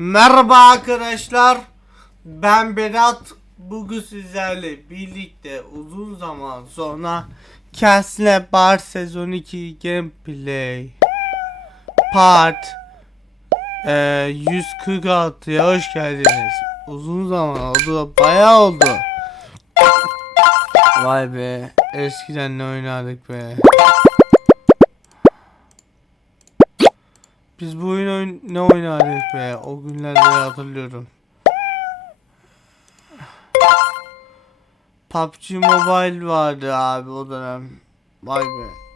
Merhaba arkadaşlar. Ben Berat. Bugün sizlerle birlikte uzun zaman sonra Castle Bar Sezon 2 Gameplay Part e, 146'ya hoş geldiniz. Uzun zaman oldu. Bayağı oldu. Vay be. Eskiden ne oynardık be. Biz bu ne oynardık be? O günleri hatırlıyorum. PUBG Mobile vardı abi o dönem. Vay be.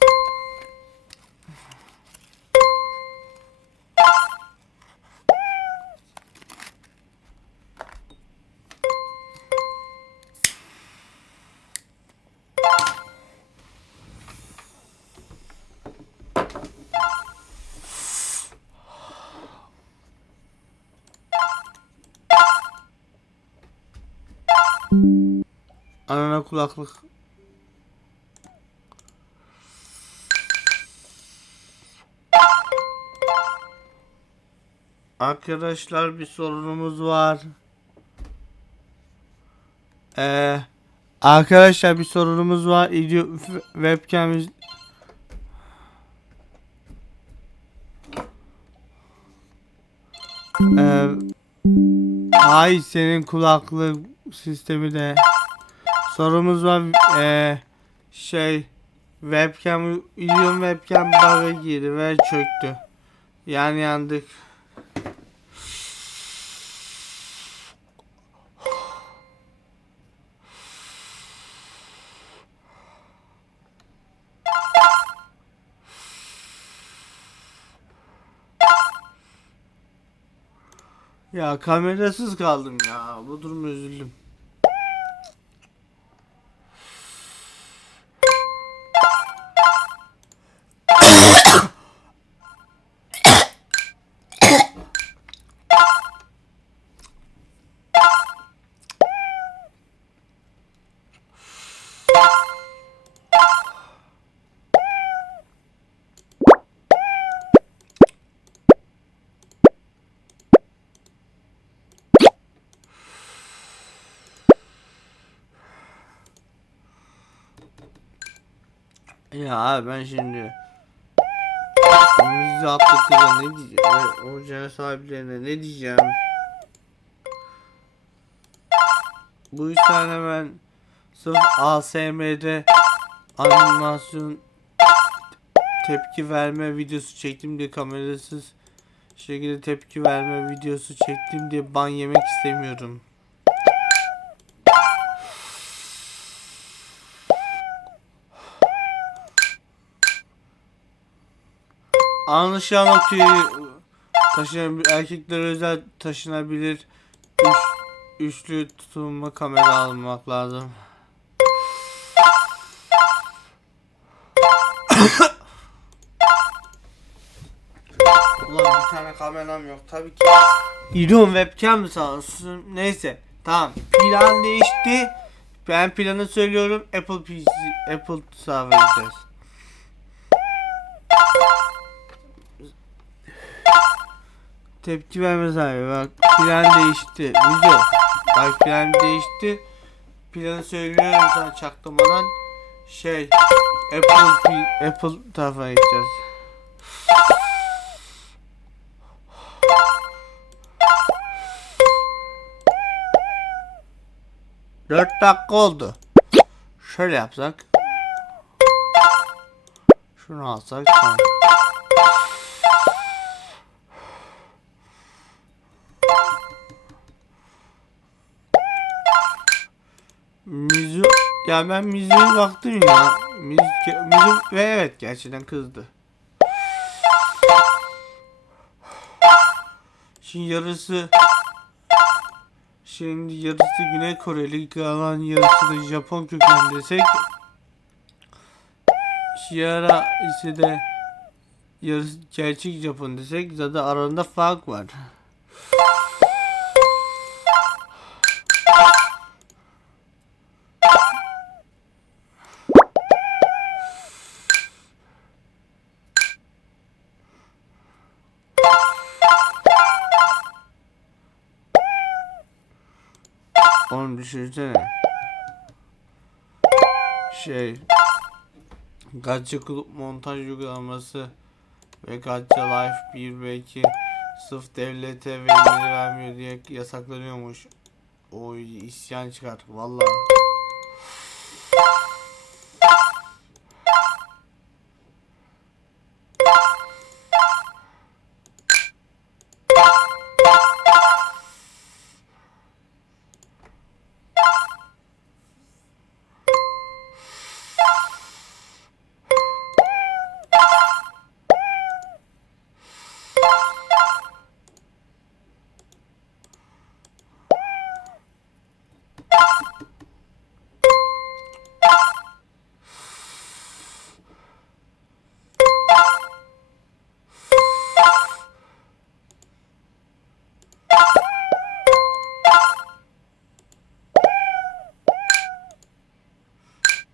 Anana kulaklık. Arkadaşlar bir sorunumuz var. Ee, arkadaşlar bir sorunumuz var. İdio webcam Ee, ay senin kulaklık sistemi de sorumuz var ee, şey webcam İdiom webcam bug'a girdi ve çöktü. Yani yandık. Ya kamerasız kaldım ya. Bu duruma üzüldüm. Ya abi ben şimdi Müziği attıklarına ne diyeceğim? Orijinal sahiplerine ne diyeceğim? Bu yüzden hemen sırf ASMR'de animasyon tepki verme videosu çektim diye kamerasız şekilde tepki verme videosu çektim diye ban yemek istemiyorum. Anlaşılan o ki taşınan erkekler özel taşınabilir üç, üçlü tutulma kamera almak lazım. Ulan bir tane kameram yok tabii ki. İdon webcam mı sağ olsun. Neyse tamam plan değişti. Ben planı söylüyorum Apple PC Apple server Tepki vermez abi. Bak plan değişti. Video bak plan değişti. Planı söylüyorum sana çaktırmadan. Şey Apple Apple tarafa gideceğiz. Dört dakika oldu. Şöyle yapsak. Şunu alsak tamam ya ben müziğe baktım ya. Müzik, müzik ve evet gerçekten kızdı. Şimdi yarısı Şimdi yarısı Güney Koreli kalan yarısı da Japon kökenli desek Shiara ise de yarısı gerçek Japon desek zaten aralarında fark var. Onu düşünsene. Şey Gacha Club montaj uygulaması ve Gacha Life 1 ve 2 sırf devlete verileri vermiyor diye yasaklanıyormuş. Oy isyan çıkar vallahi.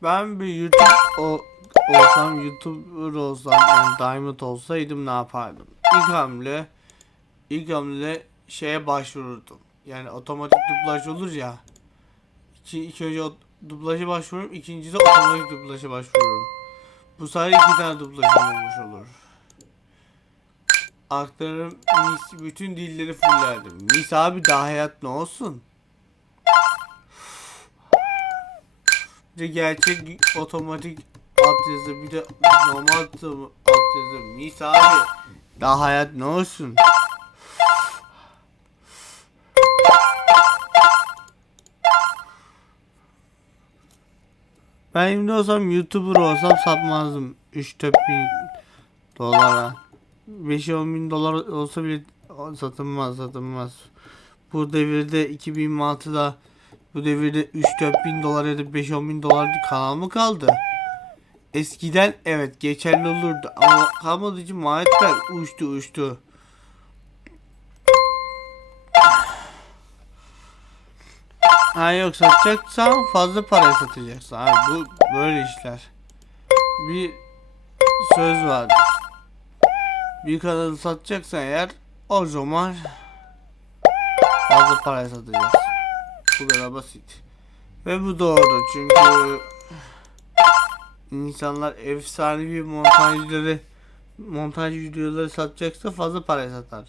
Ben bir YouTube o, olsam, YouTuber olsam, yani Diamond olsaydım ne yapardım? İlk hamle, ilk hamle şeye başvururdum. Yani otomatik dublaj olur ya. İki, ilk önce dublaja başvururum, ikinci de otomatik dublaja başvururum. Bu sayede iki tane dublajım olmuş olur. Aktarım, mis, bütün dilleri fullerdim. Mis abi daha hayat ne olsun? Bir de gerçek otomatik altyazı bir de normal altyazı mis abi. Daha hayat ne olsun? Ben şimdi olsam YouTuber olsam satmazdım 3-4 bin dolara. 5-10 bin dolar olsa bile satılmaz satılmaz. Bu devirde 2006'da bu devirde 3-4 bin dolar ya da 5-10 bin dolar kanal mı kaldı? Eskiden evet geçerli olurdu ama kalmadığı için maliyetler uçtu uçtu. Ha yok satacaksan fazla paraya satacaksın abi bu böyle işler. Bir söz var. Bir kanalı satacaksan eğer o zaman fazla paraya satacaksın. Bu kadar basit. Ve bu doğru çünkü insanlar efsanevi montajları montaj videoları satacaksa fazla paraya satar.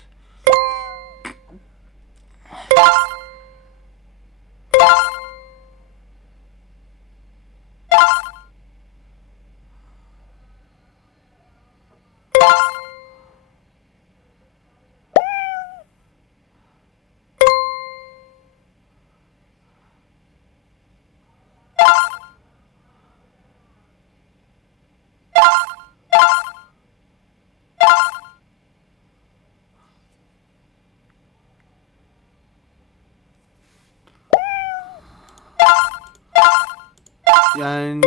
Yani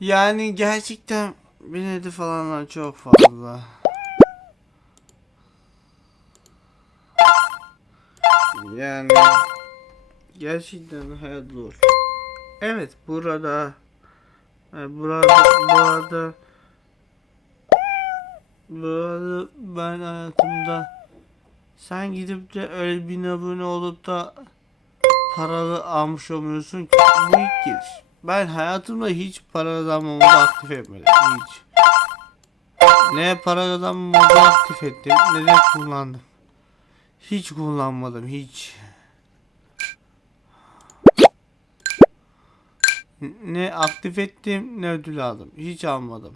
Yani gerçekten binedi falanlar çok fazla. Yani gerçekten hayat zor. Evet burada e, burada burada burada ben hayatımda sen gidip de öyle bin abone olup da paralı almış olmuyorsun ki bu ilk giriş. Ben hayatımda hiç paradan modu aktif etmedim. Hiç. Ne paradan modu aktif ettim ne de kullandım. Hiç kullanmadım hiç. Ne aktif ettim ne ödül aldım. Hiç almadım.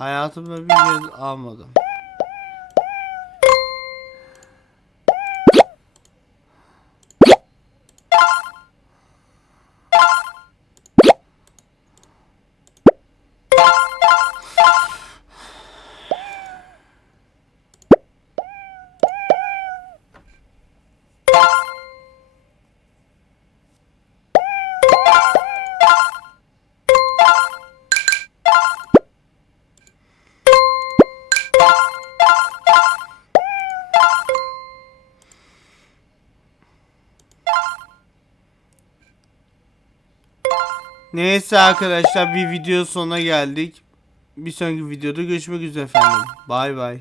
Hayatımda bir kez almadım. Neyse arkadaşlar bir video sonuna geldik. Bir sonraki videoda görüşmek üzere efendim. Bay bay.